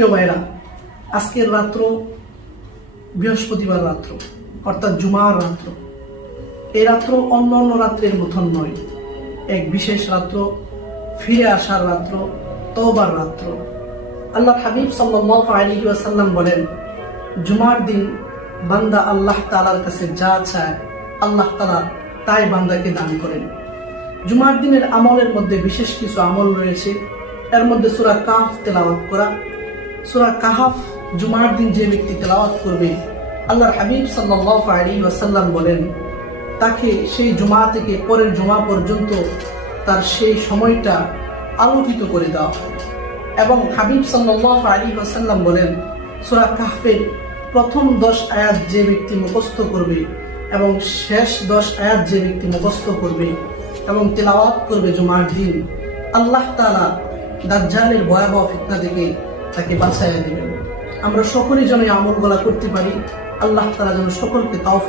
প্রিয় ভাইরা, আজকের রাত্র বৃহস্পতিবার রাত্র, অর্থাৎ জুমার রাত্র। এই রাত্র অন্য অন্য রাত্রের মতন নয়, এক বিশেষ রাত্র, ফিরে আসার রাত্র, তওবার রাত্র। আল্লাহ হাবিব সাল্লাল্লাহু আলাইহি ওয়াসাল্লাম বলেন, জুমার দিন বান্দা আল্লাহ তাআলার কাছে যা চায় আল্লাহ তাআলা তাই বান্দাকে দান করেন। জুমার দিনের আমলের মধ্যে বিশেষ কিছু আমল রয়েছে। এর মধ্যে সূরা কাহফ তেলাওয়াত করা। সূরা কাহফ জুমার দিন যে ব্যক্তি তেলাওয়াত করবে, আল্লাহর হাবিব সাল্লাল্লাহু আলাইহি ওয়াসাল্লাম বলেন, তাকে সেই জুমা থেকে পরের জুমা পর্যন্ত তার সেই সময়টা আলোকিত করে দেওয়া হয়। এবং হাবিব সাল্লাল্লাহু আলাইহি ওয়াসাল্লাম বলেন, সূরা কাহফের প্রথম 10 আয়াত যে ব্যক্তি মুখস্থ করবে এবং শেষ 10 আয়াত যে ব্যক্তি মুখস্থ করবে এবং তেলাওয়াত করবে জুমার দিন, আল্লাহ তাআলা দাজ্জালের ভয়াবহ ফিতনা থেকে তাকে বাঁচাইয়া দিবেন। আমরা সকলেই যেন এই আমলগুলা করতে পারি। আল্লাহ তাআলা যেন সকলকে তৌফিক